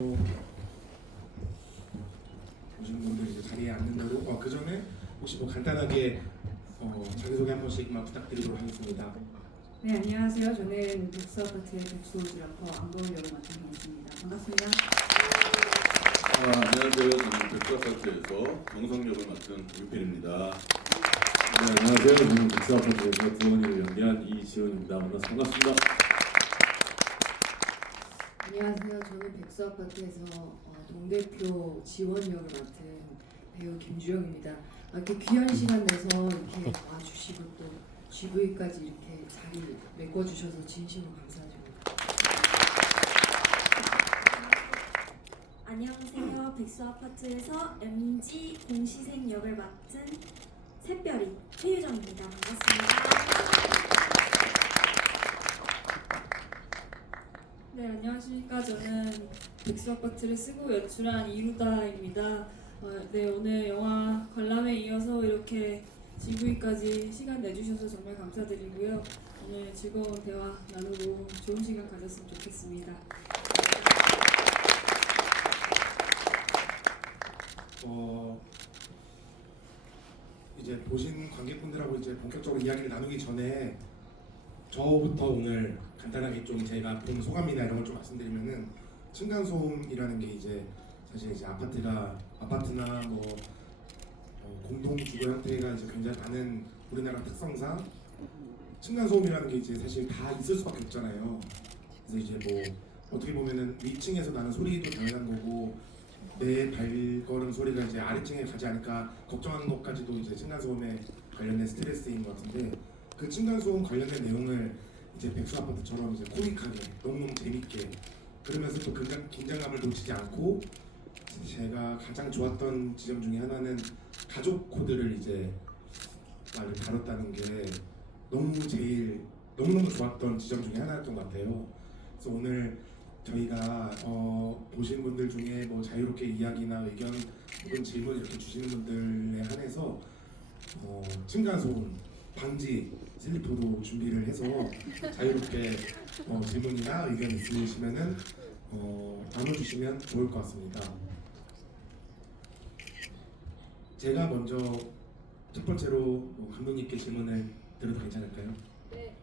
오신 분들 이제 자리에 앉는 대로 그 전에 혹시 뭐 간단하게 자기소개 한 번씩만 부탁드리도록 하겠습니다. 네, 안녕하세요. 저는 백수아파트의 백수호주 래퍼 안보은 역을 맡은 강수입니다. 반갑습니다. 안녕하세요. 저는 백두아파트에서 정성역을 맡은 유필입니다. 네, 안녕하세요. 저는 백사아파트에서 구원이를 연기한 이지훈입니다. 만나서 반갑습니다. 안녕하세요. 저는 백수아파트에서 동대표 지원 역을 맡은 배우 김주영입니다. 이렇게 귀한 시간 내서 이렇게 와주시고 또 GV까지 이렇게 자리 메꿔주셔서 진심으로 감사드립니다. 안녕하세요. 백수아파트에서 MG 공시생 역을 맡은 샛별이 최유정입니다. 반갑습니다. 네, 안녕하십니까. 저는 백수아파트를 쓰고 연출한 이루다입니다. 네, 오늘 영화 관람에 이어서 이렇게 GV까지 시간 내주셔서 정말 감사드리고요. 오늘 즐거운 대화 나누고 좋은 시간 가졌으면 좋겠습니다. 이제 보신 관객분들하고 이제 본격적으로 이야기를 나누기 전에 저부터 오늘 간단하게 좀 제가 본 소감이나 이런 걸 좀 말씀드리면은 층간소음이라는 게 이제 사실 이제 아파트나 뭐 공동 주거 형태가 이제 굉장히 많은 우리나라 특성상 층간소음이라는 게 이제 사실 다 있을 수밖에 없잖아요. 그래서 이제 뭐 어떻게 보면은 위층에서 나는 소리도 당연한 거고 내 발걸음 소리가 이제 아래층에 가지 않을까 걱정하는 것까지도 이제 층간소음에 관련된 스트레스인 것 같은데 그 층간소음 관련된 내용을 이제 백수아파트처럼 이제 코믹하게 너무너무 재밌게 그러면서 또 긴장감을 놓치지 않고 제가 가장 좋았던 지점 중에 하나는 가족 코드를 이제 말을 다뤘다는 게 너무너무 좋았던 지점 중에 하나였던 것 같아요. 그래서 오늘 저희가 보신 분들 중에 뭐 자유롭게 이야기나 의견 혹은 질문 이렇게 주시는 분들에 한해서 층간소음 방지 슬리퍼도 준비를 해서 자유롭게 질문이나 의견 있으시면은 나눠주시면 좋을 것 같습니다. 제가 먼저 첫 번째로 감독님께 질문을 드려도 괜찮을까요? 네.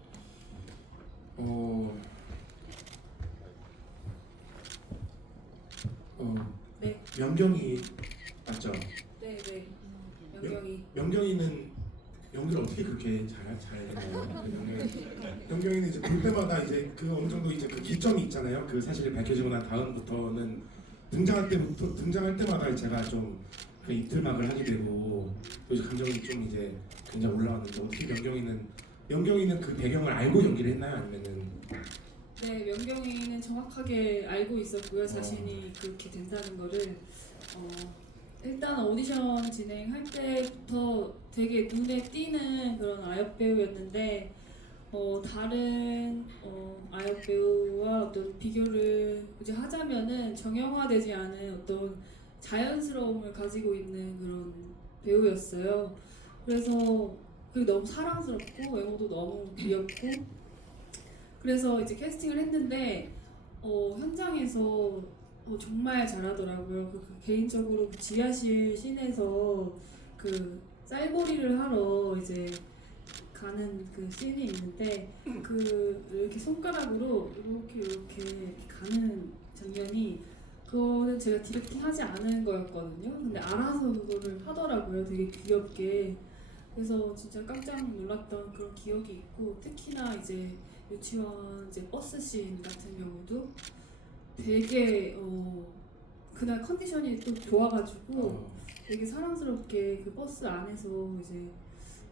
네. 명경이 맞죠? 네, 네. 명경이. 명경이는 연기를 어떻게 그렇게 잘해요? 명경이는 이제 볼 때마다 이제 그 어느 정도 이제 그 기점이 있잖아요. 그 사실이 밝혀지고 난 다음부터는 등장할 때마다 제가 좀 그 이틀막을 하게 되고 또 이제 감정이 좀 이제 굉장히 올라왔는데 어떻게 명경이는 그 배경을 알고 연기를 했나요? 아니면은 네, 명경이는 정확하게 알고 있었고요. 자신이 그렇게 된다는 거를 일단 오디션 진행할 때부터 되게 눈에 띄는 그런 아역 배우였는데 다른 아역 배우와 어떤 비교를 이제 하자면은 정형화되지 않은 어떤 자연스러움을 가지고 있는 그런 배우였어요. 그래서 그게 너무 사랑스럽고 외모도 너무 귀엽고 그래서 이제 캐스팅을 했는데 현장에서 정말 잘하더라고요. 개인적으로 그 지하실 씬에서 그 쌀보리를 하러 이제 가는 그 씬이 있는데 그 이렇게 손가락으로 이렇게 가는 장면이 그거는 제가 디렉팅하지 않은 거였거든요. 근데 알아서 그거를 하더라고요. 되게 귀엽게. 그래서 진짜 깜짝 놀랐던 그런 기억이 있고 특히나 이제 유치원 이제 버스 씬 같은 경우도 되게 그날 컨디션이 또 좋아가지고 되게 사랑스럽게 그 버스 안에서 이제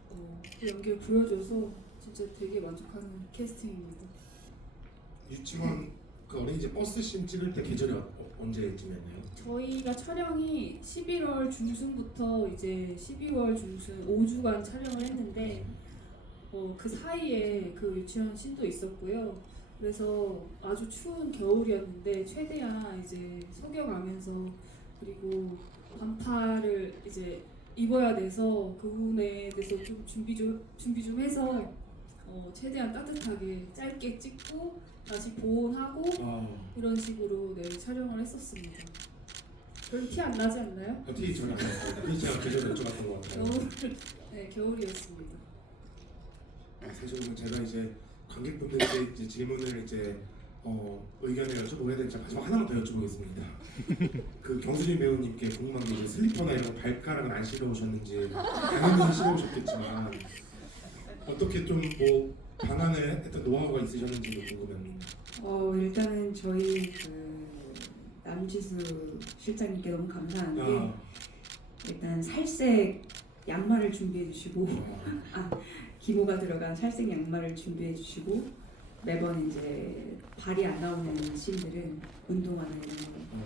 그 연기를 보여줘서 진짜 되게 만족하는 캐스팅입니다. 유치원 그 어린이집 버스 씬 찍을 때 계절이 언제쯤이었나요? 저희가 촬영이 11월 중순부터 이제 12월 중순 5주간 촬영을 했는데 그 사이에 그 유치원 씬도 있었고요. 그래서 아주 추운 겨울이었는데 최대한 이제 속여가면서 그리고 반팔을 이제 입어야 돼서 그 부분에 대해서 좀 준비 좀 해서 최대한 따뜻하게 짧게 찍고 다시 보온하고 이런 식으로 네, 촬영을 했었습니다. 별로 티 안 나지 않나요? 티 전혀 안 났습니다. 그래서 제가 계속 여쭤봤던 것 같아요. 네, 겨울이었습니다. 사실은 제가 이제 관객분들께 이제 질문을 이제 의견을 여쭤보게 되니까 마지막 하나만 더 여쭤보겠습니다. 그 경수진 배우님께 궁금한 게 이제 슬리퍼나 이런 거 발가락은 안 신어오셨는지 당연히 신어오셨겠지만 어떻게 좀 뭐 방안을 했던 노하우가 있으셨는지도 궁금합니다. 일단은 저희 그 남지수 실장님께 너무 감사한 게 일단 살색 양말을 준비해 주시고 기모가 들어간 살색 양말을 준비해 주시고 매번 이제 발이 안 나오는 씬들은 운동화나 이런 거,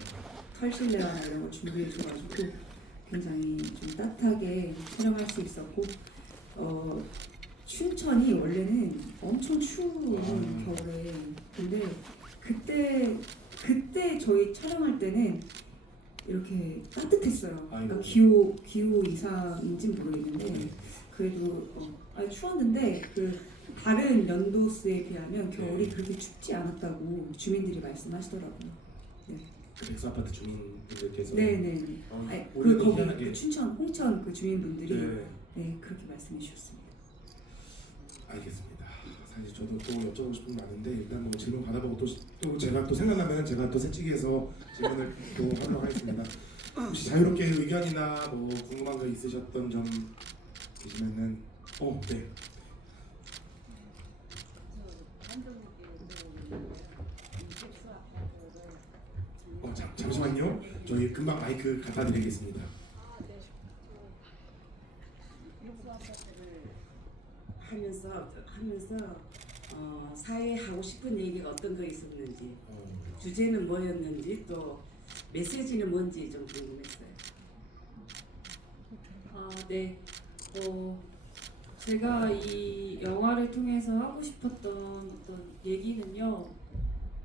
털실내화나 이런 거 준비해 줘가지고 굉장히 좀 따뜻하게 촬영할 수 있었고 춘천이 원래는 엄청 추운 겨울에 근데 그때 저희 촬영할 때는 이렇게 따뜻했어요. 그러니까 기호 이상인지 모르겠는데 그래도 아니 추웠는데 그 다른 연도수에 비하면 겨울이 그렇게 춥지 않았다고 주민들이 말씀하시더라고요. 그 백수 아파트 주민분들께서 네네. 아니, 올해도 거기 희한하게 그 춘천 홍천 그 주민분들이 네. 네 그렇게 말씀해 주셨습니다. 알겠습니다. 사실 저도 또 여쭤보고 싶은 게 많은데 일단 뭐 질문 받아보고 또 제가 또 생각나면 제가 또 새치기해서 질문을 또 하도록 하겠습니다. 혹시 자유롭게 의견이나 뭐 궁금한 거 있으셨던 점 있으면은 네. 잠시만요. 저희 금방 마이크 갖다 드리겠습니다. 하면서 사회에 하고 싶은 얘기가 어떤 거 있었는지 주제는 뭐였는지 또 메시지는 뭔지 좀 궁금했어요. 네. 제가 이 영화를 통해서 하고 싶었던 어떤 얘기는요.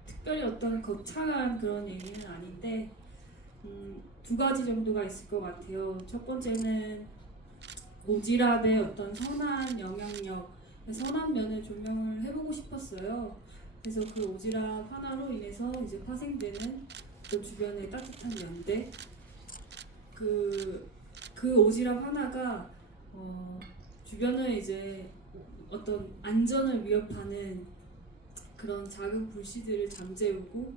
특별히 어떤 거창한 그런 얘기는 아닌데 두 가지 정도가 있을 것 같아요. 첫 번째는 오지랖의 어떤 선한 영향력, 선한 면을 조명을 해보고 싶었어요. 그래서 그 오지랖 하나로 인해서 이제 파생되는 또 주변의 따뜻한 면들, 그 오지랖 하나가 주변을 이제 어떤 안전을 위협하는 그런 작은 불씨들을 잠재우고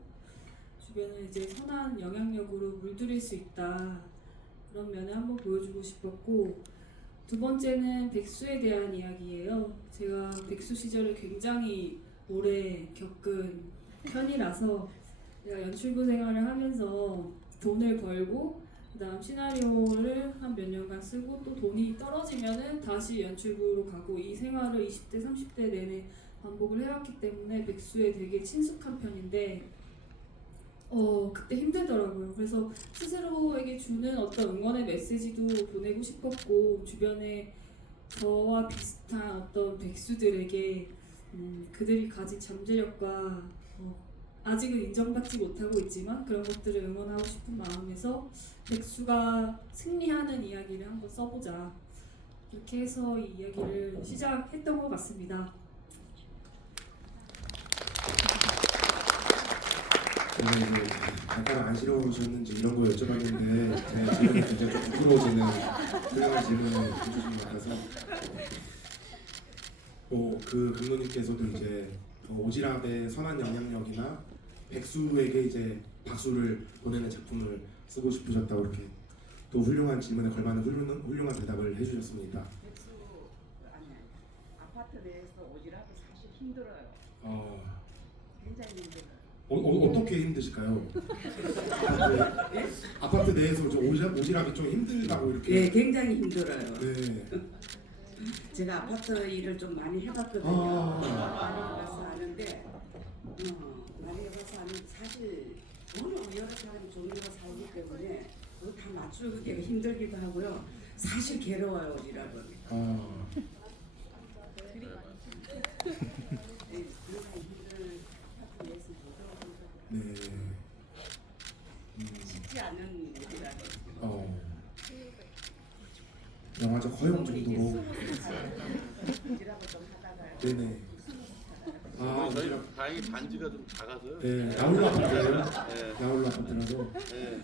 주변을 이제 선한 영향력으로 물들일 수 있다. 그런 면을 한번 보여주고 싶었고 두 번째는 백수에 대한 이야기예요. 제가 백수 시절을 굉장히 오래 겪은 편이라서 제가 연출부 생활을 하면서 돈을 벌고 그다음 시나리오를 한 몇 년간 쓰고 또 돈이 떨어지면은 다시 연출부로 가고 이 생활을 20대 30대 내내 반복을 해왔기 때문에 백수에 되게 친숙한 편인데 그때 힘들더라고요. 그래서 스스로에게 주는 어떤 응원의 메시지도 보내고 싶었고 주변에 저와 비슷한 어떤 백수들에게 그들이 가진 잠재력과 아직은 인정받지 못하고 있지만 그런 것들을 응원하고 싶은 마음에서 백수가 승리하는 이야기를 한번 써보자 이렇게 해서 이 이야기를 시작했던 것 같습니다. 저는 이제 발가락 안 시려우셨는지 이런 거 여쭤봤는데 제 질문이 굉장히 좀 부끄러워지는 훌륭한 질문을 해주신 것 같아서 그 감독님께서도 이제 오지랖의 선한 영향력이나 백수에게 이제 박수를 보내는 작품을 쓰고 싶으셨다고 이렇게 또 훌륭한 질문에 걸맞는 훌륭한 대답을 해주셨습니다. 백수 아니 아파트 내에서 오지랖이 사실 힘들어요. 굉장히 힘들어요. 어떻게 힘드실까요? 아파트 내에서 오지랖이 좀 힘들다고 이렇게. 네, 굉장히 힘들어요. 네. 제가 아파트 일을 좀 많이 해봤거든요. 많이 해봐서 아는데, 많이 해봐서 아는데 사실 워낙 여러 사람이 좋은 데가 살기 때문에 그거 다 맞추기가 힘들기도 하고요. 사실 괴로워요, 오지랖은. 네. 쉽지 않은 일이라고. 영화적 허용 정도로. 네네. 아, 저희 다행히 단지가 좀 작아서요. 네, 나홀로 아파트예요. 네. 나홀로 아파트라서. 네.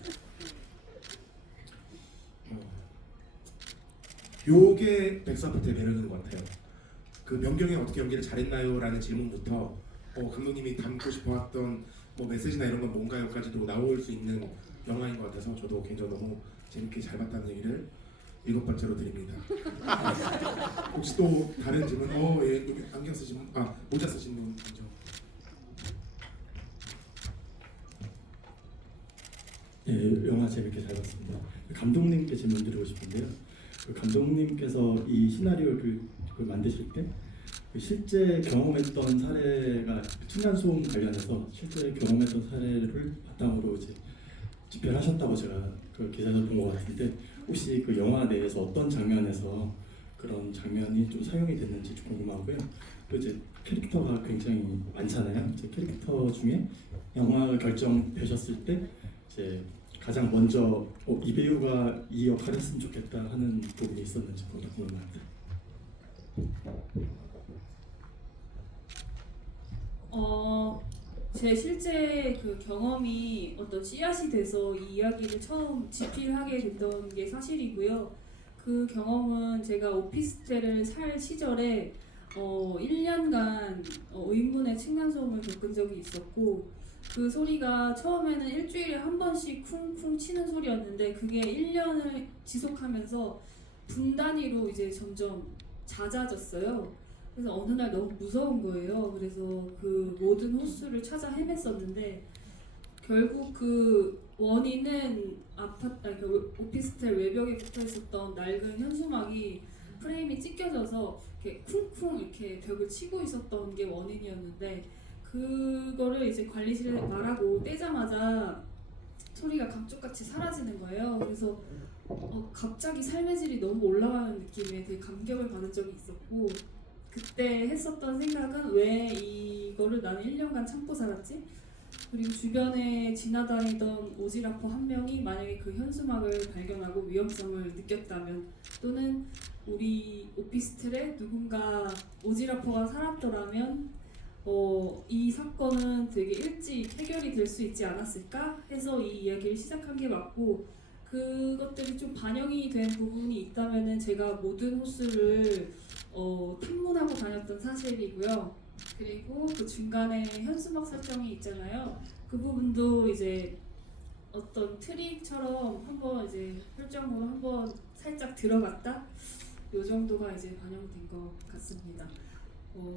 요게 백수아파트의 매력인 것 같아요. 그 명경이 어떻게 연기를 잘했나요? 라는 질문부터 감독님이 담고 싶어왔던 뭐 메시지나 이런 건 뭔가요까지도 나올 수 있는 영화인 것 같아서 저도 개인적으로 너무 재밌게 잘 봤다는 얘기를 7번째로 드립니다. 혹시 또 다른 질문? 예, 여기 안경 쓰신 분, 모자 쓰신 분 먼저. 네, 영화 재밌게 잘 봤습니다. 감독님께 질문 드리고 싶은데요. 그 감독님께서 이 시나리오를 만드실 때그 실제 경험했던 사례가 층간소음 관련해서 실제 경험했던 사례를 바탕으로 이제 집필을 하셨다고 제가 그 기사에서 본 것 같은데 혹시 그 영화 내에서 어떤 장면에서 그런 장면이 좀 사용이 됐는지 좀 궁금하고요. 또 이제 캐릭터가 굉장히 많잖아요. 이제 캐릭터 중에 영화가 결정되셨을 때 이제 가장 먼저 이 배우가 이 역할을 했으면 좋겠다 하는 부분이 있었는지 그것도 궁금합니다. 제 실제 그 경험이 어떤 씨앗이 돼서 이 이야기를 처음 집필하게 됐던 게 사실이고요. 그 경험은 제가 오피스텔을 살 시절에 1년간 의문의 층간소음을 겪은 적이 있었고 그 소리가 처음에는 일주일에 한 번씩 쿵쿵 치는 소리였는데 그게 1년을 지속하면서 분 단위로 이제 점점 잦아졌어요. 그래서 어느 날 너무 무서운 거예요. 그래서 그 모든 호수를 찾아 헤맸었는데 결국 그 원인은 오피스텔 외벽에 붙어 있었던 낡은 현수막이 프레임이 찢겨져서 이렇게 쿵쿵 이렇게 벽을 치고 있었던 게 원인이었는데 그거를 이제 관리실에 말하고 떼자마자 소리가 감쪽같이 사라지는 거예요. 그래서 갑자기 삶의 질이 너무 올라가는 느낌에 되게 감격을 받은 적이 있었고 그때 했었던 생각은 왜 이거를 나는 1년간 참고 살았지? 그리고 주변에 지나다니던 오지라퍼 한 명이 만약에 그 현수막을 발견하고 위험성을 느꼈다면 또는 우리 오피스텔에 누군가 오지라퍼가 살았더라면 이 사건은 되게 일찍 해결이 될 수 있지 않았을까 해서 이 이야기를 시작한 게 맞고 그것들이 좀 반영이 된 부분이 있다면은 제가 모든 호수를 탐문하고 다녔던 사실이고요. 그리고 그 중간에 현수막 설정이 있잖아요. 그 부분도 이제 어떤 트릭처럼 한번 이제 설정으로 한번 살짝 들어갔다. 요 정도가 이제 반영된 것 같습니다.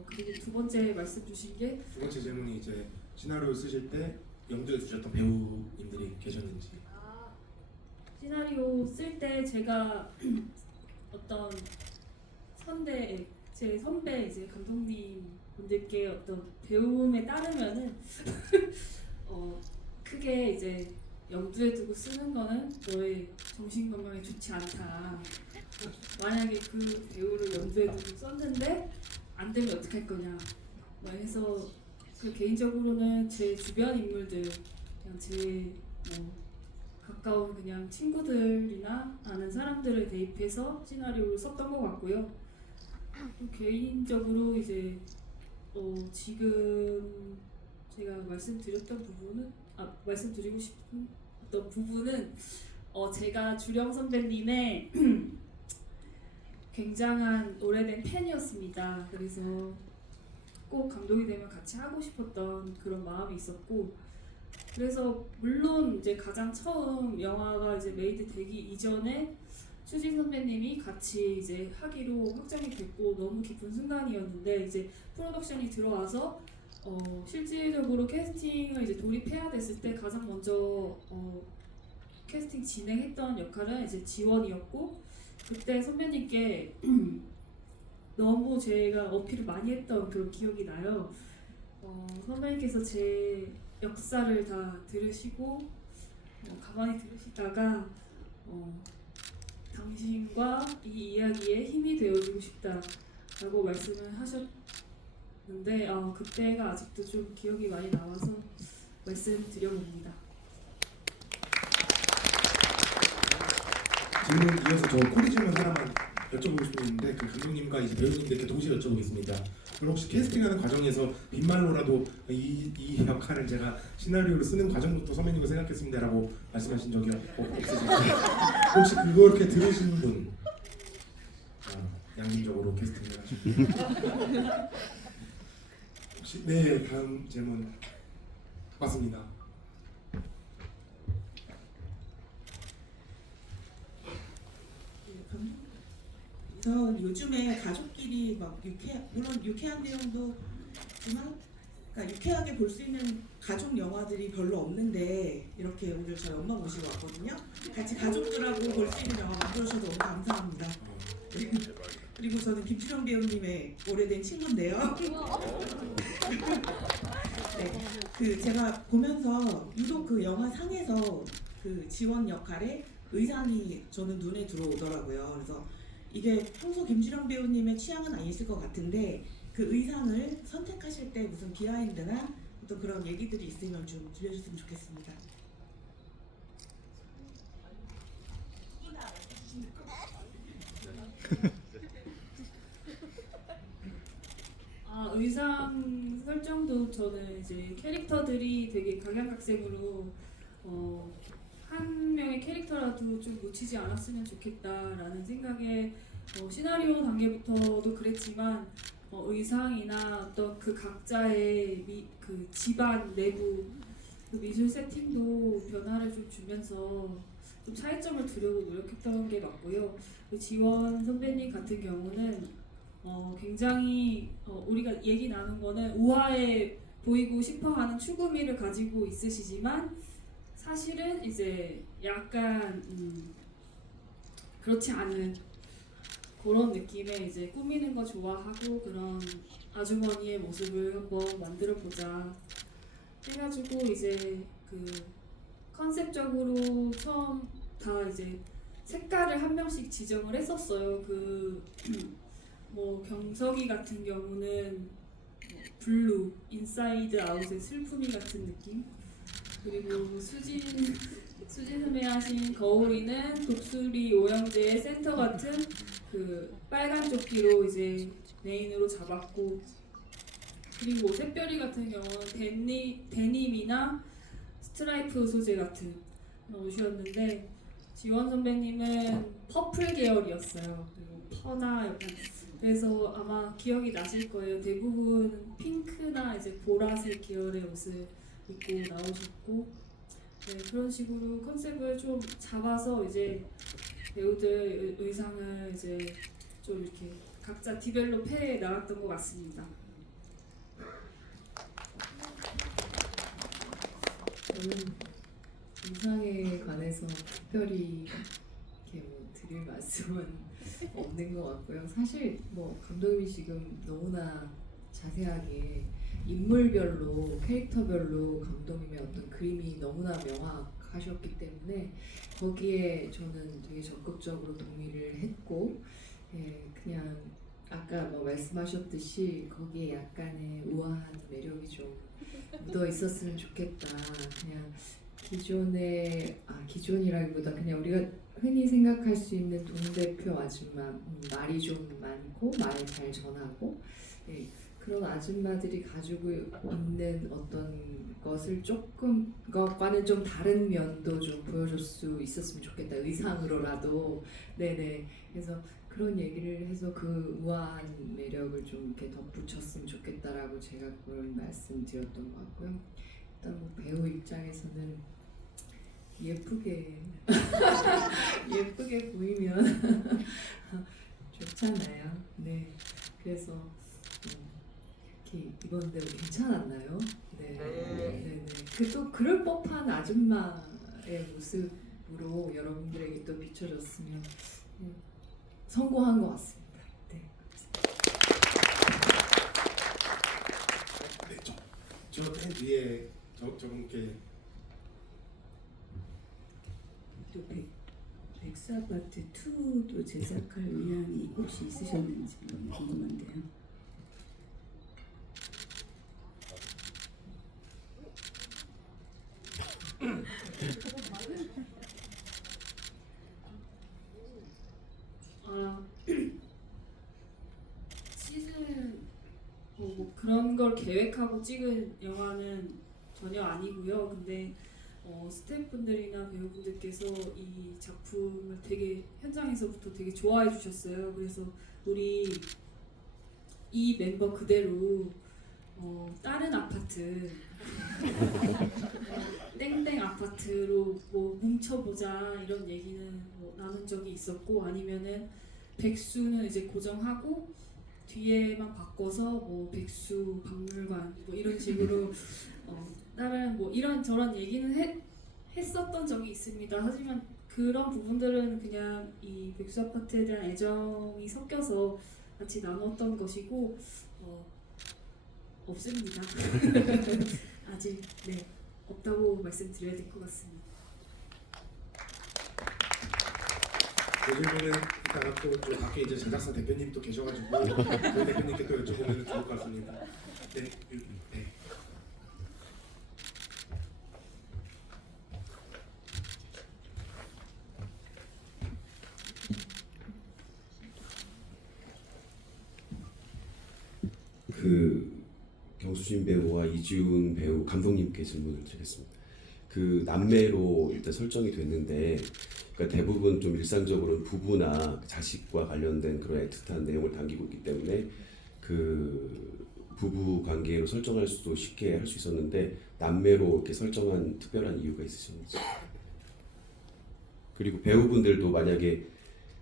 그리고 두 번째 말씀 주신 게 두 번째 질문이 이제 시나리오 쓰실 때 염두에 두셨던 배우님들이 계셨는지. 시나리오 쓸 때 제가 어떤 제 선배 이제 감독님 분들께 어떤 배움에 따르면은 크게 이제 염두에 두고 쓰는 거는 너의 정신 건강에 좋지 않다. 만약에 그 배우를 염두에 두고 썼는데 안 되면 어떻게 할 거냐. 뭐 해서 그 개인적으로는 제 주변 인물들 그냥 제 가까운 그냥 친구들이나 아는 사람들을 대입해서 시나리오를 썼던 것 같고요. 개인적으로 이제 지금 제가 말씀드리고 싶은 어떤 부분은 제가 주령 선배님의 굉장한 오래된 팬이었습니다. 그래서 꼭 감독이 되면 같이 하고 싶었던 그런 마음이 있었고 그래서 물론 이제 가장 처음 영화가 이제 메이드 되기 이전에 추진 선배님이 같이 이제 하기로 확정이 됐고 너무 기쁜 순간이었는데 이제 프로덕션이 들어와서 실질적으로 캐스팅을 이제 돌입해야 됐을 때 가장 먼저 캐스팅 진행했던 역할은 이제 지원이었고 그때 선배님께 너무 제가 어필을 많이 했던 그런 기억이 나요. 선배님께서 제 역사를 다 들으시고 가만히 들으시다가 당신과 이 이야기에 힘이 되어주고 싶다라고 말씀을 하셨는데 그때가 아직도 좀 기억이 많이 남아서 말씀드려봅니다. 질문 이어서 저 코리 질문 하나만 여쭤보고 싶은데 그 감독님과 이제 배우님들께 동시에 여쭤보겠습니다. 그럼 혹시 캐스팅하는 과정에서 빈말로라도 이 역할을 제가 시나리오로 쓰는 과정부터 선배님과 생각했습니다라고 말씀하신 적이 없으신가요? 혹시 그거 이렇게 들으신 분 양심적으로 캐스팅을 하시고 혹시 네 다음 질문 맞습니다. 그래서 요즘에 가족끼리 막 물론 유쾌한 내용도 있지만 그러니까 유쾌하게 볼 수 있는 가족 영화들이 별로 없는데 이렇게 오늘 저희 엄마 모시고 왔거든요. 같이 가족들하고 볼 수 있는 영화 만들어주셔서 너무 감사합니다. 그리고 저는 김추령 배우님의 오래된 친구인데요. 네, 그 제가 보면서 유독 그 영화 상에서 그 지원 역할의 의상이 저는 눈에 들어오더라고요. 그래서 이게 평소 김주령 배우님의 취향은 아니실 것 같은데 그 의상을 선택하실 때 무슨 비하인드나 어떤 그런 얘기들이 있으면 좀 들려주셨으면 좋겠습니다. 의상 설정도 저는 이제 캐릭터들이 되게 각양각색으로 한 명의 캐릭터라도 좀 놓치지 않았으면 좋겠다라는 생각에 시나리오 단계부터도 그랬지만 의상이나 어떤 그 각자의 그 집안 내부 그 미술 세팅도 변화를 좀 주면서 좀 차이점을 두려고 노력했던 게 맞고요. 그 지원 선배님 같은 경우는 굉장히 우리가 얘기 나눈 거는 우아해 보이고 싶어하는 추구미를 가지고 있으시지만 사실은 이제 약간 그렇지 않은 그런 느낌의 이제 꾸미는 거 좋아하고 그런 아주머니의 모습을 한번 만들어 보자 해가지고 이제 그 컨셉적으로 처음 다 이제 색깔을 한 명씩 지정을 했었어요. 그 뭐 경석이 같은 경우는 블루, 인사이드 아웃의 슬픔이 같은 느낌. 그리고 수진 선배 하신 거울이는 독수리 오영재의 센터 같은 그 빨간 조끼로 이제 메인으로 잡았고, 그리고 샛별이 같은 경우는 데님이나 스트라이프 소재 같은 옷이었는데 지원 선배님은 퍼플 계열이었어요. 그리고 퍼나 약간 그래서 아마 기억이 나실 거예요. 대부분 핑크나 이제 보라색 계열의 옷을 입고 나오셨고, 네, 그런 식으로 컨셉을 좀 잡아서 이제 배우들 의상을 이제 좀 이렇게 각자 디벨롭 해 나갔던 것 같습니다. 저는 의상에 관해서 특별히 이렇게 뭐 드릴 말씀은 없는 것 같고요. 사실 뭐 감독님이 지금 너무나 자세하게 인물별로 캐릭터별로 감독님의 어떤 그림이 너무나 명확하셨기 때문에 거기에 저는 되게 적극적으로 동의를 했고, 예, 그냥 아까 뭐 말씀하셨듯이 거기에 약간의 우아한 매력이 좀 묻어 있었으면 좋겠다. 그냥 기존이라기보다 그냥 우리가 흔히 생각할 수 있는 동대표 아줌마, 말이 좀 많고 말 잘 전하고, 예, 그런 아줌마들이 가지고 있는 어떤 것을 조금 그것과는 좀 다른 면도 좀 보여줄 수 있었으면 좋겠다. 의상으로라도. 네네. 그래서 그런 얘기를 해서 그 우아한 매력을 좀 이렇게 덧붙였으면 좋겠다라고 제가 그런 말씀드렸던 것 같고요. 일단 뭐 배우 입장에서는 예쁘게 예쁘게 보이면 좋잖아요. 네. 그래서 이렇게 입었는데 괜찮았나요? 네. 네네. 또 그럴 법한 아줌마의 모습으로 여러분들에게 또 비춰졌으면 성공한 것 같습니다. 네. 네, 저맨 뒤에 저분께 또 백사아파트 2도 제작할 의향이 혹시 있으셨는지 너무 궁금한데요. 이걸 계획하고 찍은 영화는 전혀 아니고요. 근데 스태프분들이나 배우분들께서 이 작품을 되게 현장에서부터 되게 좋아해 주셨어요. 그래서 우리 이 멤버 그대로 다른 아파트 땡땡 아파트로 뭐 뭉쳐보자 이런 얘기는 뭐 나눈 적이 있었고, 아니면은 백수는 이제 고정하고 뒤에만 바꿔서 뭐 백수 박물관 뭐 이런 식으로 다른 뭐 이런 저런 얘기는 했었던 적이 있습니다. 하지만 그런 부분들은 그냥 이 백수 아파트에 대한 애정이 섞여서 같이 나눴던 것이고 없습니다. 아직 네 없다고 말씀드려야 될 것 같습니다. 그 질문은 이따가 또 밖에 이제 제작사 대표님 또 계셔가지고 그 대표님께 또 여쭤보면 좋을 것 같습니다. 네, 네. 그 경수진 배우와 이지훈 배우 감독님께 질문을 드리겠습니다. 그 남매로 일단 설정이 됐는데, 그러니까 대부분 좀 일상적으로 부부나 자식과 관련된 그런 애틋한 내용을 담기고 있기 때문에 그 부부 관계로 설정할 수도 쉽게 할 수 있었는데 남매로 이렇게 설정한 특별한 이유가 있으셨는지. 그리고 배우분들도 만약에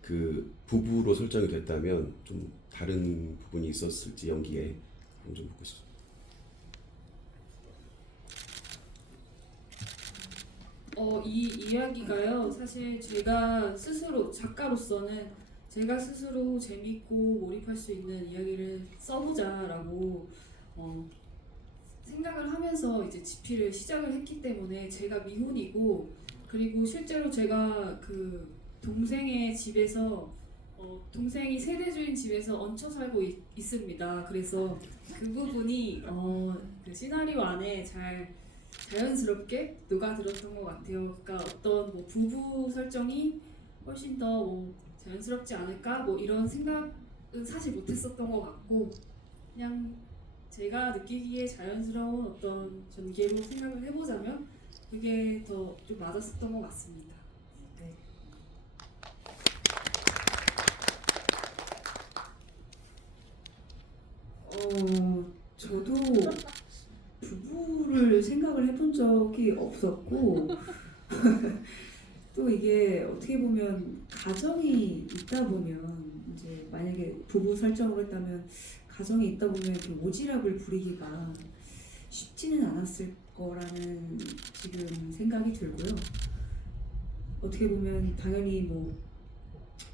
그 부부로 설정이 됐다면 좀 다른 부분이 있었을지 연기에 좀 묻고 싶습니다. 이 이야기가요. 사실 제가 스스로 작가로서는 제가 스스로 재밌고 몰입할 수 있는 이야기를 써보자라고 생각을 하면서 이제 집필을 시작을 했기 때문에 제가 미혼이고, 그리고 실제로 제가 그 동생의 집에서 동생이 세대주인 집에서 얹혀 살고 있습니다. 그래서 그 부분이 그 시나리오 안에 자연스럽게 녹아들었던 것 같아요. 그러니까 어떤 뭐 부부 설정이 훨씬 더 뭐 자연스럽지 않을까 뭐 이런 생각은 사실 못했었던 것 같고, 그냥 제가 느끼기에 자연스러운 어떤 전개로 생각을 해보자면 그게 더 좀 맞았었던 것 같습니다. 네. 저도 부부를 생각을 해본 적이 없었고 또 이게 어떻게 보면 가정이 있다 보면 이제 만약에 부부 설정을 했다면 가정이 있다 보면 이렇게 오지랖을 부리기가 쉽지는 않았을 거라는 지금 생각이 들고요. 어떻게 보면 당연히 뭐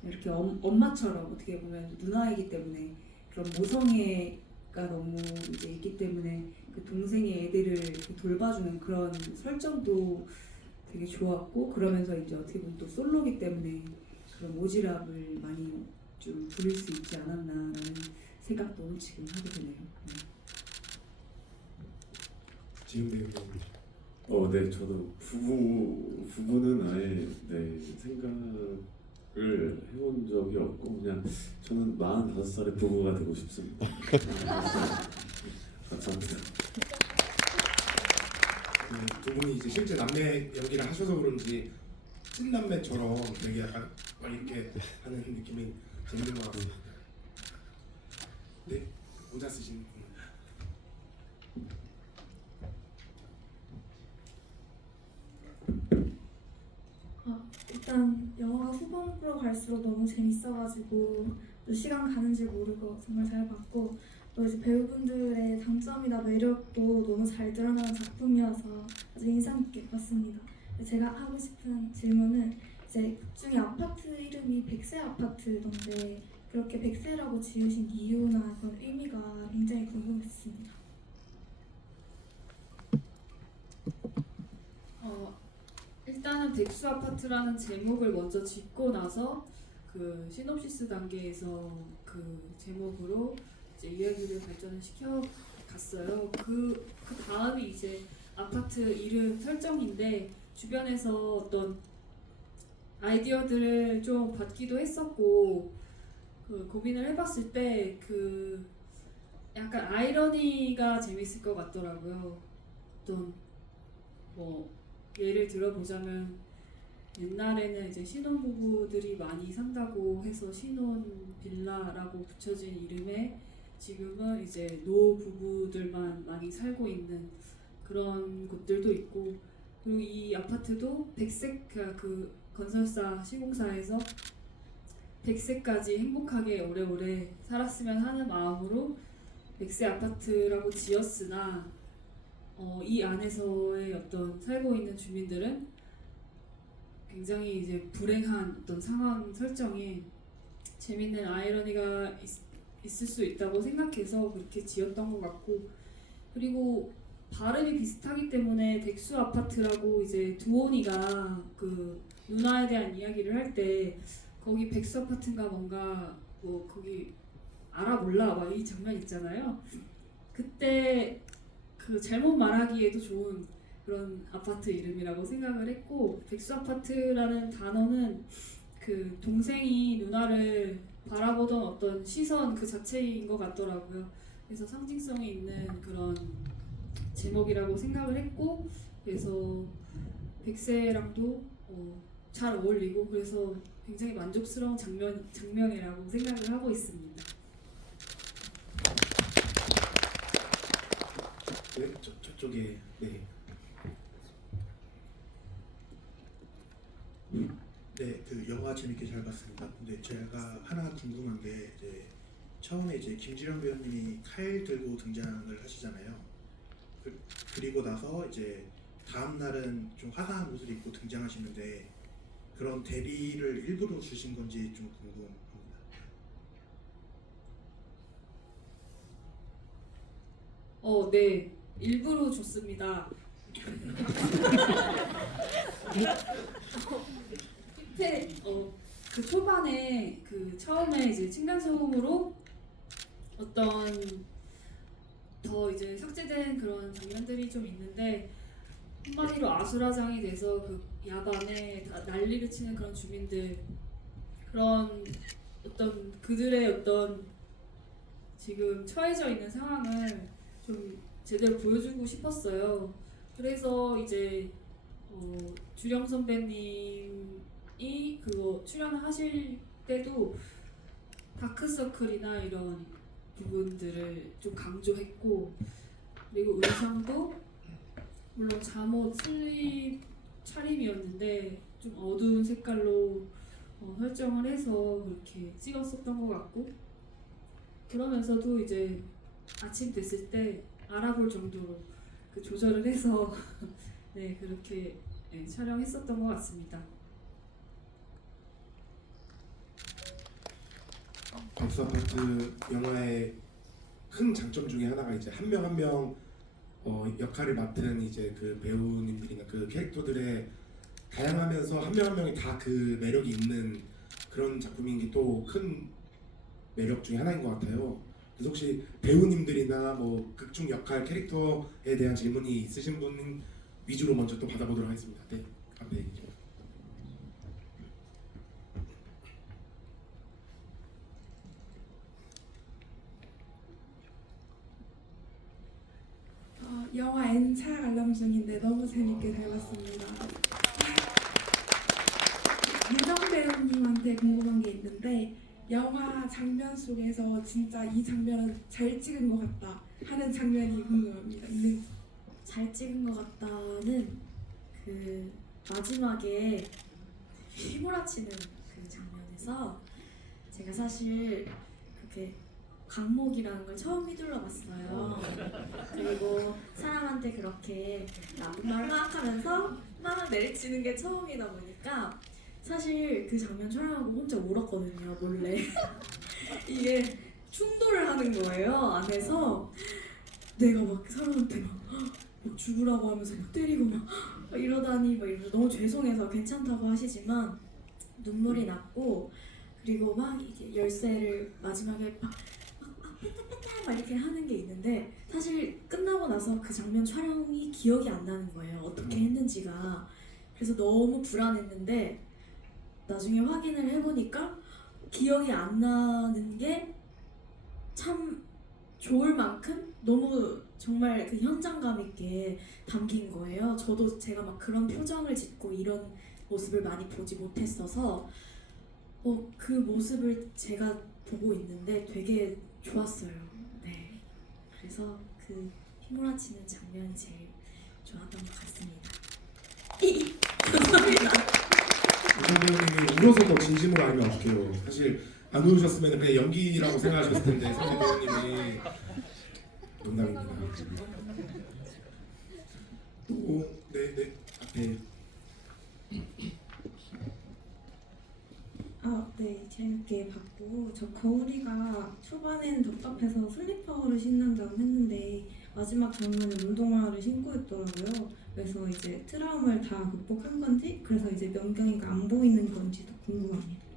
이렇게 엄마처럼 어떻게 보면 누나이기 때문에 그런 모성애가 너무 이제 있기 때문에 그 동생의 애들을 이렇게 돌봐주는 그런 설정도 되게 좋았고, 그러면서 이제 어떻게 보면 또 솔로기 때문에 그런 오지랖을 많이 좀 부릴 수 있지 않았나라는 생각도 지금 하게 되네요. 네. 지금 배우님. 네, 저도 부부는 아예 네, 생각을 해본 적이 없고 그냥 저는 45살의 부부가 되고 싶습니다. 감사합니다. 두 분이 이제 실제 남매 연기를 하셔서 그런지 찐남매처럼 되게 약간 막 이렇게 하는 느낌이 재밌는 것 같습니다. 네, 모자 쓰신 분. 일단 영화가 후반부로 갈수록 너무 재밌어가지고 또 시간 가는 줄 모르고 정말 잘 봤고, 또 이제 배우분들의 장점이나 매력도 너무 잘 드러나는 작품이어서 아주 인상 깊게 봤습니다. 제가 하고 싶은 질문은 이제 극 중에 아파트 이름이 백세 아파트던데 그렇게 백세라고 지으신 이유나 그런 의미가 굉장히 궁금했습니다. 일단은 백수 아파트라는 제목을 먼저 짓고 나서 그 시놉시스 단계에서 그 제목으로 이제 이야기를 발전을 시켜 갔어요. 그 다음이 이제 아파트 이름 설정인데 주변에서 어떤 아이디어들을 좀 받기도 했었고, 그 고민을 해봤을 때 그 약간 아이러니가 재밌을 것 같더라고요. 어떤 뭐 예를 들어보자면 옛날에는 이제 신혼부부들이 많이 산다고 해서 신혼 빌라라고 붙여진 이름에 지금은 이제 노부부들만 많이 살고 있는 그런 곳들도 있고, 그리고 이 아파트도 백색 그 건설사 시공사에서 100세까지 행복하게 오래오래 살았으면 하는 마음으로 100세 아파트라고 지었으나 이 안에서의 어떤 살고 있는 주민들은 굉장히 이제 불행한 어떤 상황 설정에 재밌는 아이러니가 있을 수 있다고 생각해서 그렇게 지었던 것 같고, 그리고 발음이 비슷하기 때문에 백수 아파트라고 이제 두온이가 그 누나에 대한 이야기를 할 때 거기 백수 아파트인가 뭔가 뭐 거기 알아 몰라 막 이 장면 있잖아요. 그때 그 잘못 말하기에도 좋은 그런 아파트 이름이라고 생각을 했고, 백수 아파트라는 단어는 그 동생이 누나를 바라보던 어떤 시선 그 자체인 것 같더라고요. 그래서 상징성이 있는 그런 제목이라고 생각을 했고, 그래서 백세랑도 잘 어울리고 그래서 굉장히 만족스러운 장면이라고 생각을 하고 있습니다. 네, 저쪽에 네. 네, 그 영화 재밌게 잘 봤습니다. 근데 제가 하나 궁금한 게 이제 처음에 이제 김지령 배우님이 칼 들고 등장을 하시잖아요. 그리고 나서 이제 다음 날은 좀 화사한 옷을 입고 등장하시는데 그런 대비를 일부러 주신 건지 좀 궁금합니다. 네, 일부러 줬습니다. 밑에 그 초반에 그 처음에 이제 층간소음으로 어떤 더 이제 삭제된 그런 장면들이 좀 있는데, 한마디로 아수라장이 돼서 그 야밤에 다 난리를 치는 그런 주민들, 그런 어떤 그들의 어떤 지금 처해져 있는 상황을 좀 제대로 보여주고 싶었어요. 그래서 이제 주령 선배님이 그거 출연하실 때도 다크서클이나 이런 부분들을 좀 강조했고, 그리고 의상도 물론 잠옷 슬립 차림이었는데 좀 어두운 색깔로 설정을 해서 그렇게 찍었었던 것 같고, 그러면서도 이제 아침 됐을 때 알아볼 정도로 그 조절을 해서 네, 그렇게 네, 촬영했었던 것 같습니다. 백수 아파트 영화의 큰 장점 중에 하나가 이제 한 명 한 명 역할을 맡은 이제 그 배우님들이나 그 캐릭터들의 다양하면서 한 명 한 명이 다 그 매력이 있는 그런 작품인 게 또 큰 매력 중에 하나인 것 같아요. 그래서 혹시 배우님들이나 뭐 극중 역할 캐릭터에 대한 질문이 있으신 분 위주로 먼저 또 받아보도록 하겠습니다. 네, 앞에 얘기 좀. 영화 N차 관람 중인데 너무 재밌게 잘 봤습니다. 유정 배우님한테 궁금한 게 있는데, 영화 장면 속에서 진짜 이 장면은 잘 찍은 것 같다 하는 장면이 궁금합니다. 있는지. 잘 찍은 것 같다는 그 마지막에 휘몰아치는 그 장면에서 제가 사실 그렇게 강목이라는 걸 처음 휘둘러 봤어요. 그리고 사람한테 그렇게 나쁜 말 하악하면서 막 내리치는 게 처음이다 보니까 사실 그 장면 촬영하고 혼자 울었거든요, 몰래. 이게 충돌을 하는 거예요, 안에서. 내가 막 사람한테 막 죽으라고 하면서 막 때리고 막 이러다니 막 이러면서 너무 죄송해서 괜찮다고 하시지만 눈물이 났고, 그리고 막 이게 열쇠를 마지막에 막 이렇게 하는 게 있는데, 사실 끝나고 나서 그 장면 촬영이 기억이 안 나는 거예요, 어떻게 했는지가. 그래서 너무 불안했는데 나중에 확인을 해보니까 기억이 안 나는 게 참 좋을 만큼 너무 정말 그 현장감 있게 담긴 거예요. 저도 제가 막 그런 표정을 짓고 이런 모습을 많이 보지 못했어서 그 모습을 제가 보고 있는데 되게 좋았어요. 네, 그래서 그 휘몰아치는 장면이 제일 좋았던 것 같습니다. 감사합니다. 우선 배우님이 울어서 더 진심으로 알면 어떡해요. 사실 안 울으셨으면 그냥 연기라고 생각하셨을 텐데 상대 배우님이 농담입니다. 또 네 앞에 네, 재밌게 봤고 저 거울이가 초반에는 답답해서 슬리퍼를 신는다고 했는데 마지막 장면에 운동화를 신고 있더라고요. 그래서 이제 트라우마를 다 극복한 건지 그래서 이제 명경이가 안 보이는 건지도 궁금합니다.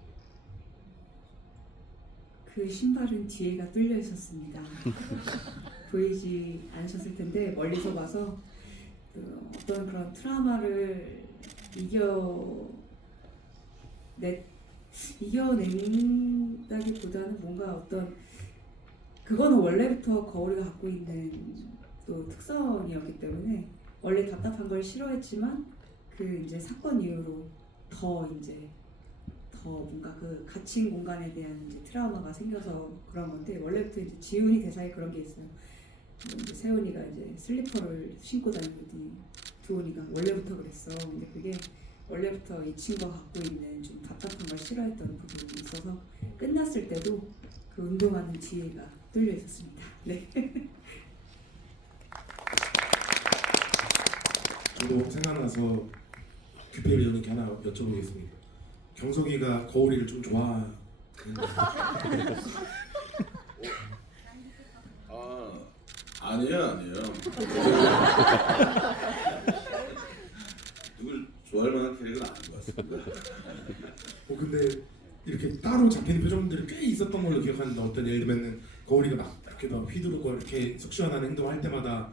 그 신발은 뒤에가 뚫려 있었습니다. 보이지 않으셨을 텐데 멀리서 봐서 어떤 그런 트라우마를 이겨낸다기보다는 뭔가 어떤 그거는 원래부터 거울이가 갖고 있는 또 특성이었기 때문에 원래 답답한 걸 싫어했지만 그 이제 사건 이후로 더 뭔가 그 갇힌 공간에 대한 이제 트라우마가 생겨서 그런 건데 원래부터 이제 지훈이 대사에 그런 게 있어요. 이제 세훈이가 이제 슬리퍼를 신고 다니더니 두훈이가 원래부터 그랬어. 근데 그게 원래부터 이 친구가 갖고 있는 좀 답답한 걸 싫어했던 부분이 있어서 끝났을 때도 그 운동하는 뒤에가 뚫려 있었습니다. 네. 저도 생각나서 규필 배우님께 하나 여쭤보겠습니다. 경석이가 거울이를 좀 좋아하는 아니에요. 누굴 좋아할 만한 캐릭은 아닌 것 같습니다. 근데 이렇게 따로 잡히는 표정들이 꽤 있었던 걸로 기억하는데 어떤 예를 들면은 거울이가 막 이렇게 막 휘두르고 이렇게 속 시원한 행동을 할 때마다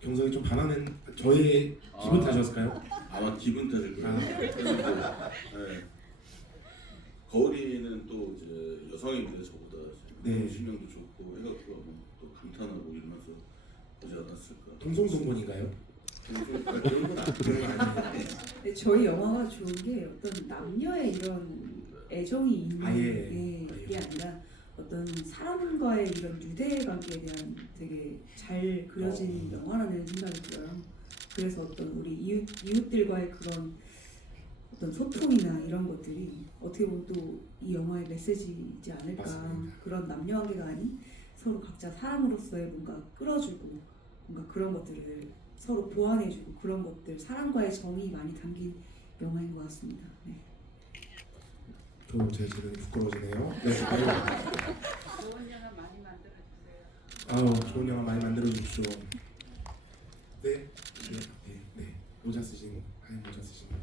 경석이 좀 반하는 저의 기분 탓이었을까요? 아마 기분 탓일 거예요. 네. 거울이는 또 이제 여성인데 저보다 네. 신명도 좋고 해갖고 또 감탄하고 이러면서 보지 않았을까. 동성동본인가요? 그런 건 아니에요. 근데 저희 영화가 좋은 게 어떤 남녀의 이런 애정이 있는 게 아니라 어떤 사람과의 이런 유대 관계에 대한 되게 잘 그려진 영화라는 생각이 들어요. 그래서 어떤 우리 이웃들과의 그런 어떤 소통이나 이런 것들이 어떻게 보면 또 이 영화의 메시지이지 않을까. 맞습니다. 그런 남녀 관계가 아닌 서로 각자 사람으로서의 뭔가 끌어주고 뭔가 그런 것들을 서로 보완해주고 그런 것들 사랑과의 정이 많이 담긴 영화인 것 같습니다. 네. 제 지금 부끄러워지네요. 네. 좋은 영화 많이 만들어주세요. 좋은 영화 많이 만들어 주십시오. 네. 모자 쓰신 하얀 모자 쓰신 분.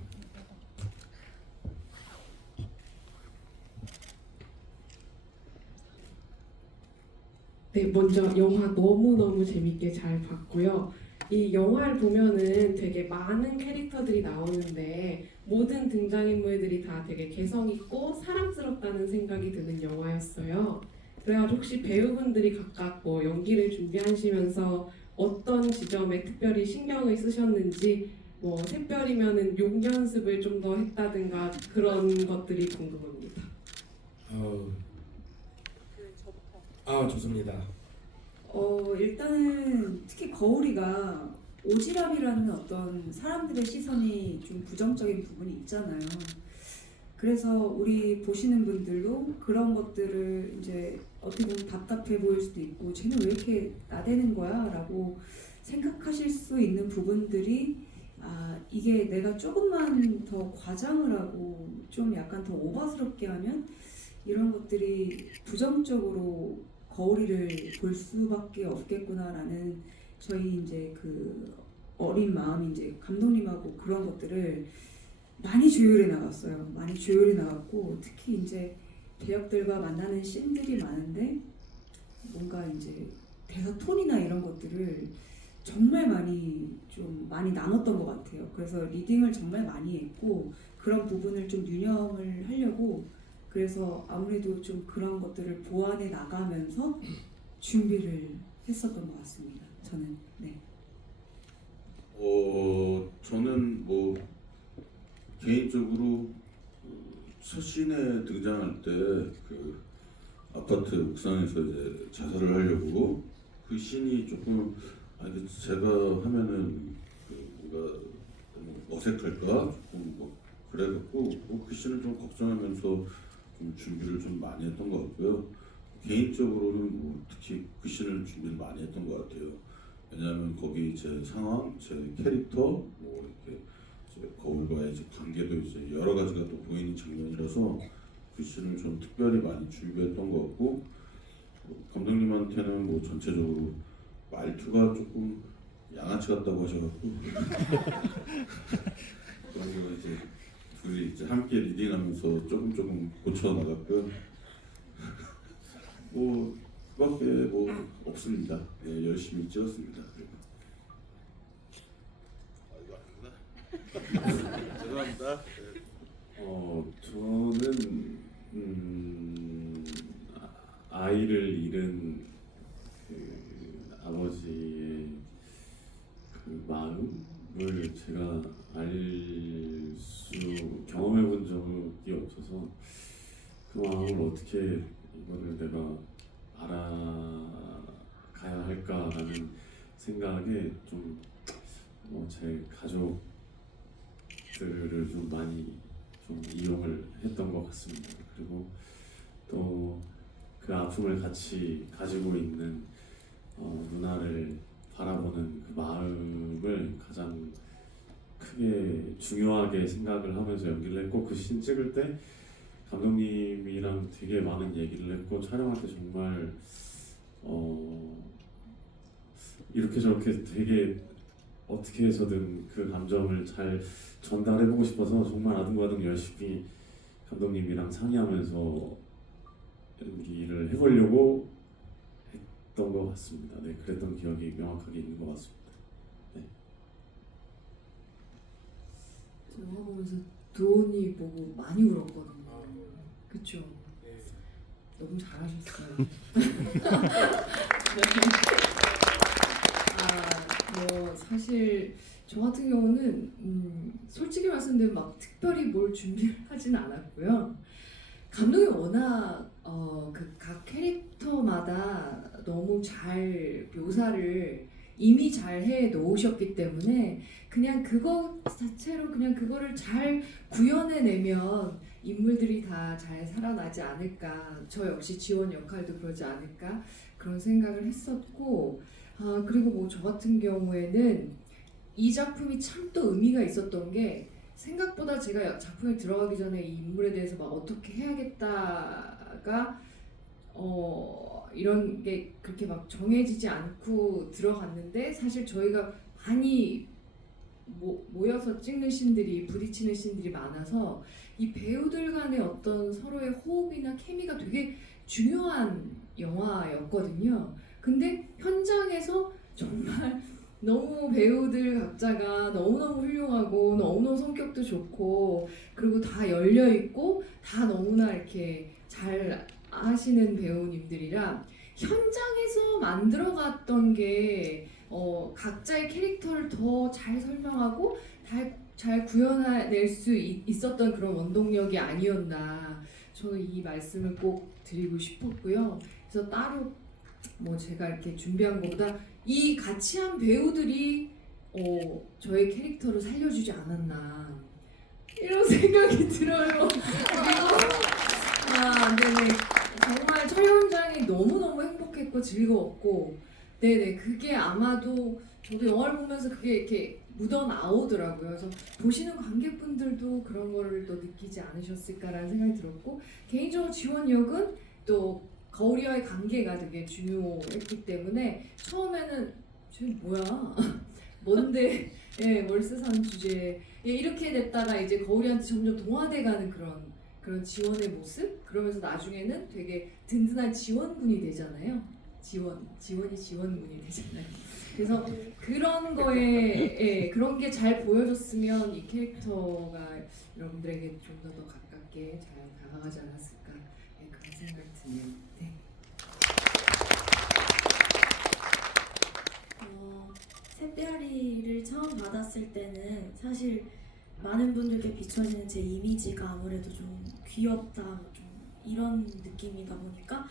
네, 먼저 영화 너무너무 재밌게 잘 봤고요. 이 영화를 보면은 되게 많은 캐릭터들이 나오는데 모든 등장인물들이 다 되게 개성있고 사랑스럽다는 생각이 드는 영화였어요. 그래가지고 혹시 배우분들이 각각 뭐 연기를 준비하시면서 어떤 지점에 특별히 신경을 쓰셨는지 뭐 샛별이면은 욕 연습을 좀 더 했다든가 그런 것들이 궁금합니다. 좋습니다. 일단은 특히 거울이가 오지랖이라는 어떤 사람들의 시선이 좀 부정적인 부분이 있잖아요. 그래서 우리 보시는 분들도 그런 것들을 이제 어떻게 보면 답답해 보일 수도 있고 쟤는 왜 이렇게 나대는 거야? 라고 생각하실 수 있는 부분들이 이게 내가 조금만 더 과장을 하고 좀 약간 더 오버스럽게 하면 이런 것들이 부정적으로 거울이를 볼 수밖에 없겠구나라는 저희 이제 그 어린 마음이 이제 감독님하고 그런 것들을 많이 조율해 나갔어요. 많이 조율해 나갔고 특히 이제 배역들과 만나는 씬들이 많은데 뭔가 이제 대사 톤이나 이런 것들을 정말 많이 나눴던 것 같아요. 그래서 리딩을 정말 많이 했고 그런 부분을 좀 유념을 하려고 그래서 아무래도 좀 그런 것들을 보완해 나가면서 준비를 했었던 것 같습니다. 저는 네. 저는 뭐 개인적으로 첫 씬에 등장할 때 그 아파트 옥상에서 이제 자살을 하려고 그 씬이 조금 이게 제가 하면은 뭔가 너무 어색할까 조금 뭐 그래갖고 그 씬을 좀 걱정하면서 좀 준비를 좀 많이 했던 것 같고요. 개인적으로는 뭐 특히 그 씬을 준비를 많이 했던 것 같아요. 왜냐하면 거기 제 상황, 제 캐릭터, 뭐 이렇게 이제 거울과의 이제 관계도 이제 여러 가지가 또 보이는 장면이라서 그 씬을 좀 특별히 많이 준비했던 것 같고, 감독님한테는 뭐 전체적으로 말투가 조금 양아치 같다고 하셔갖고 그런 거 이제 둘이 이제 함께 리딩하면서 조금 고쳐 나갔고요. 뭐 그밖에 뭐 없습니다. 네, 열심히 찍었습니다. 이거 아니구나. 죄송합니다. 저는 아이를 잃은 아버지의 그 마음을 제가 경험해 본 적이 없어서 그 마음을 어떻게 이거를 내가 알아가야 할까라는 생각에 좀 제 가족들을 좀 많이 좀 이용을 했던 것 같습니다. 그리고 또 그 아픔을 같이 가지고 있는 누나를 바라보는 그 마음을 가장 크게 중요하게 생각을 하면서 연기를 했고, 그 씬 찍을 때 감독님이랑 되게 많은 얘기를 했고, 촬영할 때 정말 이렇게 저렇게 되게 어떻게 해서든 그 감정을 잘 전달해보고 싶어서 정말 아등바등 열심히 감독님이랑 상의하면서 연기를 해보려고 했던 것 같습니다. 네, 그랬던 기억이 명확하게 있는 것 같습니다. 네. 저 영화 보면서 도원이 보고 많이 울었거든요. 그쵸? 너무 잘하셨어요. 뭐 사실 저 같은 경우는 솔직히 말씀드리면 막 특별히 뭘 준비를 하진 않았고요. 감독이 워낙 그 각 캐릭터마다 너무 잘 묘사를 이미 잘 해 놓으셨기 때문에 그냥 그거 자체로 그냥 그거를 잘 구현해내면 인물들이 다 잘 살아나지 않을까, 저 역시 지원 역할도 그러지 않을까 그런 생각을 했었고, 그리고 뭐 저 같은 경우에는 이 작품이 참 또 의미가 있었던 게, 생각보다 제가 작품에 들어가기 전에 이 인물에 대해서 막 어떻게 해야겠다가 이런 게 그렇게 막 정해지지 않고 들어갔는데, 사실 저희가 많이 모여서 찍는 씬들이, 부딪히는 씬들이 많아서 이 배우들 간의 어떤 서로의 호흡이나 케미가 되게 중요한 영화였거든요. 근데 현장에서 정말 너무 배우들 각자가 너무너무 훌륭하고 너무너무 성격도 좋고 그리고 다 열려있고 다 너무나 이렇게 잘 하시는 배우님들이라 현장에서 만들어갔던 게 각자의 캐릭터를 더 잘 설명하고 잘 구현해낼 수 있었던 그런 원동력이 아니었나, 저는 이 말씀을 꼭 드리고 싶었고요. 그래서 따로 뭐 제가 이렇게 준비한 것보다 이 같이 한 배우들이 저의 캐릭터를 살려주지 않았나 이런 생각이 들어요. 네네, 정말 촬영 현장이 너무너무 행복했고 즐거웠고, 네네, 그게 아마도 저도 영화를 보면서 그게 이렇게 묻어나오더라고요. 그래서 보시는 관객분들도 그런 거를 또 느끼지 않으셨을까라는 생각이 들었고, 개인적으로 지원 역은 또 거울이와의 관계가 되게 중요했기 때문에 처음에는 쟤 뭐야? 뭔데? 예, 월세산 주제. 예, 이렇게 됐다가 이제 거울이한테 점점 동화돼가는 그런 지원의 모습? 그러면서 나중에는 되게 든든한 지원군이 되잖아요. 지원이 지원군이 되잖아요. 그래서 그런 거에, 예, 그런 게 잘 보여줬으면 이 캐릭터가 여러분들에게 좀 더 가깝게 잘 다가가지 않았을까, 예, 그런 생각이 드네요. 네. 샛별이를 처음 받았을 때는 사실 많은 분들께 비춰지는 제 이미지가 아무래도 좀 귀엽다, 좀 이런 느낌이다 보니까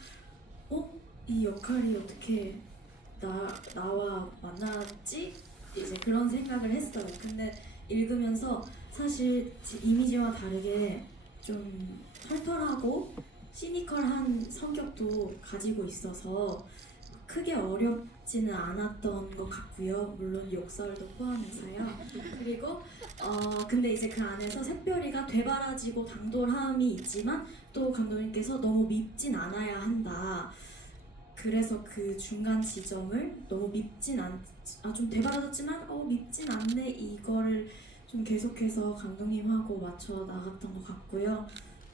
이 역할이 어떻게 나와 만났지? 이제 그런 생각을 했어요. 근데 읽으면서 사실 제 이미지와 다르게 좀 털털하고 시니컬한 성격도 가지고 있어서 크게 어렵지는 않았던 것 같고요. 물론 욕설도 포함해서요. 그리고 근데 이제 그 안에서 샛별이가 되바라지고 당돌함이 있지만 또 감독님께서 너무 밉진 않아야 한다. 그래서 그 중간 지점을 너무 밉진 좀 되바라졌지만 밉진 않네, 이거를 좀 계속해서 감독님하고 맞춰 나갔던 것 같고요.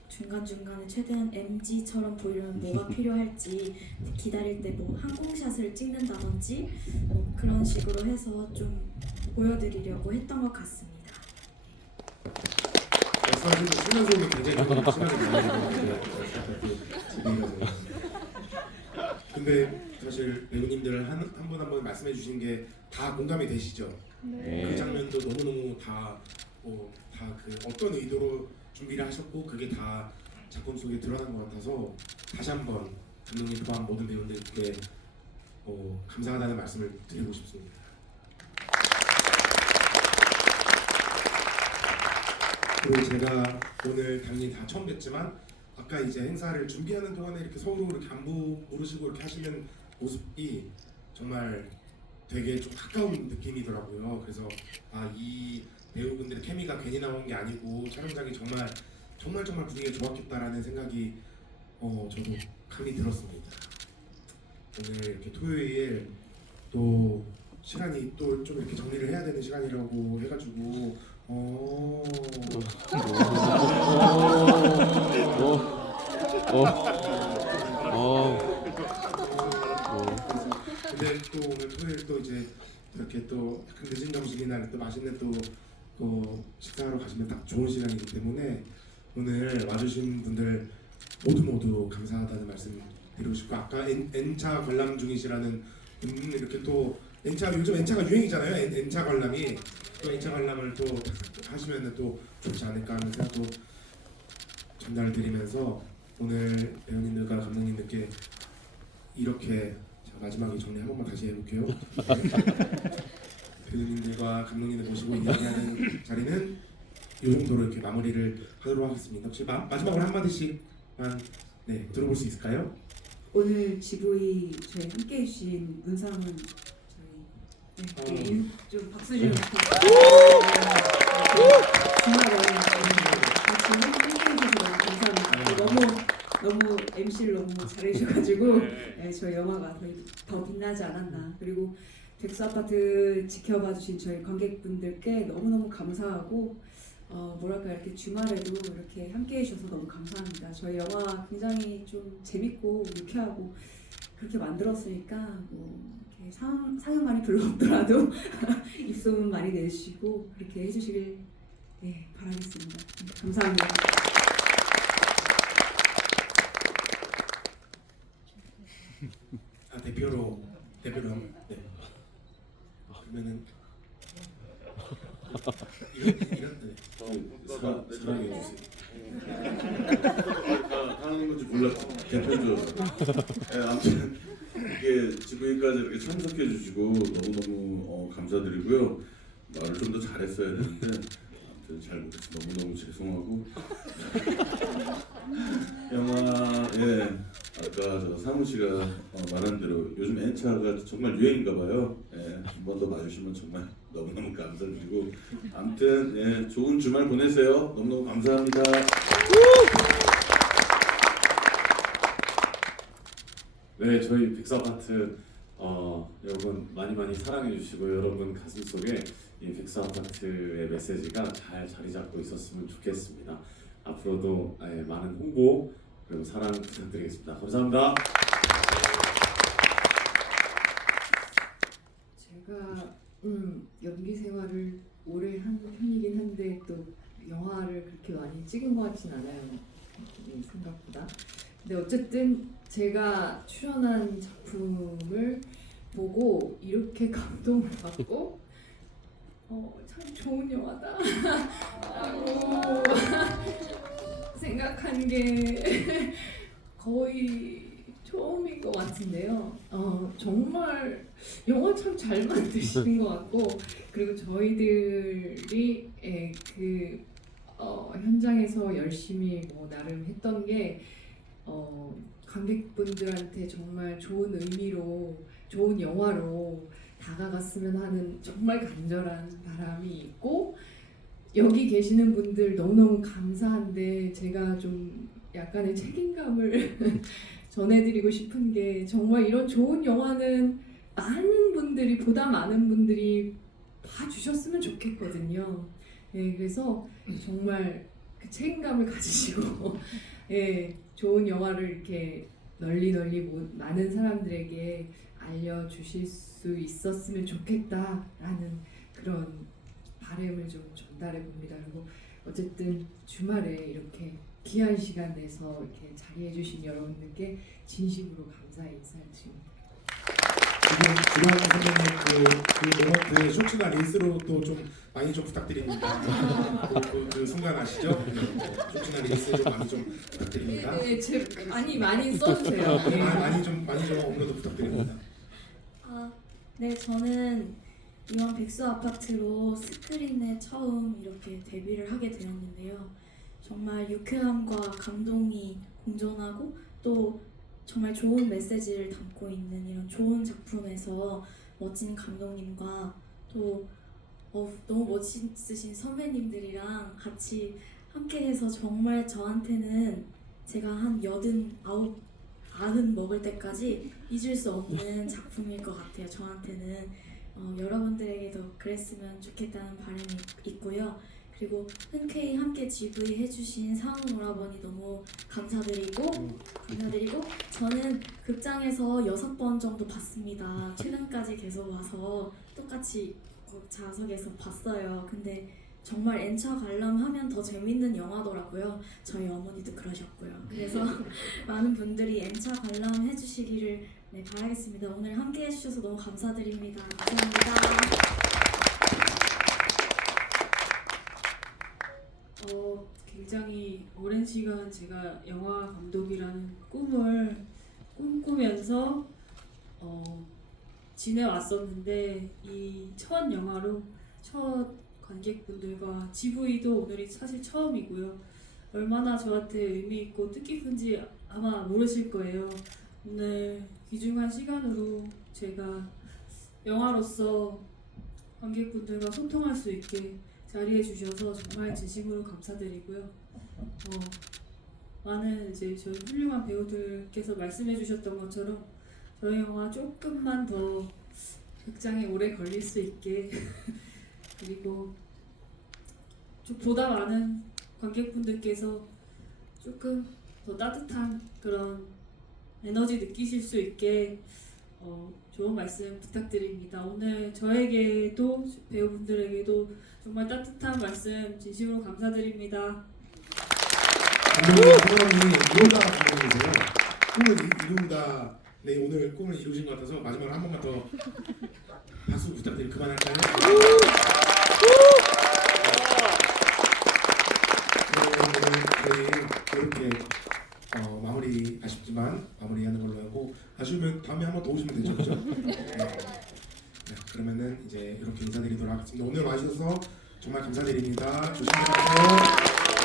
중간중간에 최대한 MG처럼 보이려면 뭐가 필요할지 기다릴 때 뭐 항공샷을 찍는다든지 뭐 그런 식으로 해서 좀 보여드리려고 했던 것 같습니다. 말씀하신 층간소음이 굉장히 심하게 나오는 근데 사실 배우님들 한 분 한 분 말씀해 주신 게 다 공감이 되시죠? 네. 그 장면도 너무너무 다 그 어떤 의도로 준비를 하셨고 그게 다 작품 속에 드러난 것 같아서 다시 한번 감독님 포함 모든 배우들께 감사하다는 말씀을 드리고 싶습니다. 그리고 제가 오늘 당연히 다 처음 뵀지만 아까 이제 행사를 준비하는 동안에 이렇게 서로 이렇게 안부 물으시고 이렇게 하시는 모습이 정말 되게 좀 가까운 느낌이더라고요. 그래서 이 배우분들의 케미가 괜히 나온 게 아니고 촬영장이 정말 분위기가 좋았겠다라는 생각이 저도 감이 들었습니다. 오늘 이렇게 토요일 또 시간이 또 좀 이렇게 정리를 해야 되는 시간이라고 해가지고 근데 또 오늘 토요일 또 이제 이렇게 또 약간 늦은 점심이나 또 맛있는 또 식사하러 가시면 딱 좋은 시간이기 때문에 오늘 와주신 분들 모두 감사하다는 말씀 드리고 싶고 아까 N차 관람 중이시라는 분 이렇게 또 요즘 N차가 유행이잖아요. N차 관람이 또 N차 관람을 또 하시면 또 좋지 않을까 하는 생각도 전달드리면서 오늘 배우님들과 감독님들께 이렇게 마지막에 정리 한 번만 다시 해볼게요. 배우님들과 감독님들 모시고 이야기하는 자리는 이 정도로 이렇게 마무리를 하도록 하겠습니다. 혹시 마지막으로 한 마디씩만 들어볼 수 있을까요? 오늘 GV 저희 함께 해주신 문상훈 저희 좀 박수 좀 주말에 같이 함께 해주셔서 너무 감사합니다. 너무 MC를 너무 잘해주셔가지고 저희 영화가 더 빛나지 않았나. 그리고 백수아파트 지켜봐주신 저희 관객분들께 너무너무 감사하고 뭐랄까 이렇게 주말에도 이렇게 함께 해주셔서 너무 감사합니다. 저희 영화 굉장히 좀 재밌고 유쾌하고 그렇게 만들었으니까 뭐 이렇게 상영관이 별로 없더라도 입소문 많이 내주시고 그렇게 해주시길 바라겠습니다. 감사합니다. 대표로 한번 그러면은 이런 사랑해 주세요. 하는 건지 몰랐죠. 대표죠. 아무튼 이게 GV까지 이렇게 참석해 주시고 너무너무 감사드리고요. 말을 좀 더 잘했어야 되는데 아무튼 잘 못해서 너무너무 죄송하고 영화 아까 저 상훈 씨가 말한 대로 요즘 N차가 정말 유행인가 봐요. 한 번 더 봐주시면 정말 너무너무 감사드리고 아무튼 좋은 주말 보내세요. 너무너무 감사합니다. 네, 저희 백수아파트 여러분 많이 사랑해 주시고 여러분 가슴 속에 이 백수아파트의 메시지가 잘 자리 잡고 있었으면 좋겠습니다. 앞으로도 많은 홍보 그리고 사랑 부탁드리겠습니다. 감사합니다. 제가 연기 생활을 오래 한 편이긴 한데 또 영화를 그렇게 많이 찍은 것 같진 않아요. 생각보다. 근데 어쨌든 제가 출연한 작품을 보고 이렇게 감동을 받고 참 좋은 영화다 라고 생각한 게 거의 처음인 것 같은데요. 정말 영화 참 잘 만드시는 것 같고, 그리고 저희들이 현장에서 열심히 나름 했던 게 관객분들한테 정말 좋은 의미로, 좋은 영화로 다가갔으면 하는 정말 간절한 바람이 있고, 여기 계시는 분들 너무너무 감사한데 제가 좀 약간의 책임감을 전해드리고 싶은 게, 정말 이런 좋은 영화는 보다 많은 분들이 봐주셨으면 좋겠거든요. 그래서 정말 그 책임감을 가지시고 좋은 영화를 이렇게 널리 많은 사람들에게 알려주실 수 있었으면 좋겠다라는 그런 바람을 좀 전달해 봅니다. 그리고 어쨌든 주말에 이렇게 귀한 시간 내서 이렇게 자리해 주신 여러분들께 진심으로 감사의 인사를 드립니다. 지금 주관 선생님 그 쇼츠나 릴스로 또 좀 많이 좀 부탁드립니다. 그 순간 아시죠? 쇼츠나 릴스 좀 많이 좀 부탁드립니다. 많이 써주세요. 많이 좀 업로드 부탁드립니다. 네, 저는 이왕 백수 아파트로 스크린에 처음 이렇게 데뷔를 하게 되었는데요. 정말 유쾌함과 감동이 공존하고 또 정말 좋은 메시지를 담고 있는 이런 좋은 작품에서 멋진 감독님과 또 너무 멋있으신 선배님들이랑 같이 함께해서 정말 저한테는 제가 한 89 먹을 때까지 잊을 수 없는 작품일 것 같아요. 저한테는 여러분들에게도 그랬으면 좋겠다는 바람이 있고요. 그리고 흔쾌히 함께 GV 해주신 상훈 오라버니 너무 감사드리고 저는 극장에서 6번 정도 봤습니다. 최근까지 계속 와서 똑같이 좌석에서 봤어요. 근데 정말 엔차 관람하면 더 재밌는 영화더라고요. 저희 어머니도 그러셨고요. 그래서 많은 분들이 엔차 관람 해주시기를 바라겠습니다. 오늘 함께 해주셔서 너무 감사드립니다. 감사합니다. 굉장히 오랜 시간 제가 영화 감독이라는 꿈을 꿈꾸면서 지내왔었는데, 이 첫 영화로 첫 관객분들과 GV도 오늘이 사실 처음이고요. 얼마나 저한테 의미 있고 뜻깊은지 아마 모르실 거예요. 오늘 귀중한 시간으로 제가 영화로서 관객분들과 소통할 수 있게 자리해 주셔서 정말 진심으로 감사드리고요. 많은 이제 저희 훌륭한 배우들께서 말씀해 주셨던 것처럼 저희 영화 조금만 더 극장에 오래 걸릴 수 있게 그리고 좀 보다 많은 관객분들께서 조금 더 따뜻한 그런 에너지 느끼실 수 있게 좋은 말씀 부탁드립니다. 오늘 저에게도 배우분들에게도 정말 따뜻한 말씀 진심으로 감사드립니다. 감독님이 이루다 감독님이세요. 꿈을 이루다. 네, 오늘 꿈을 이루신 것 같아서 마지막으로 한 번만 더 박수 부탁드리고 그만할까요? 저희 이렇게 마무리 아쉽지만 마무리하는 걸로 하고, 아쉬우면 다음에 한 번 더 오시면 되죠, 그죠? 네, 그러면은 이제 이렇게 인사드리도록 하겠습니다. 오늘 와주셔서 정말 감사드립니다. 조심히 가세요.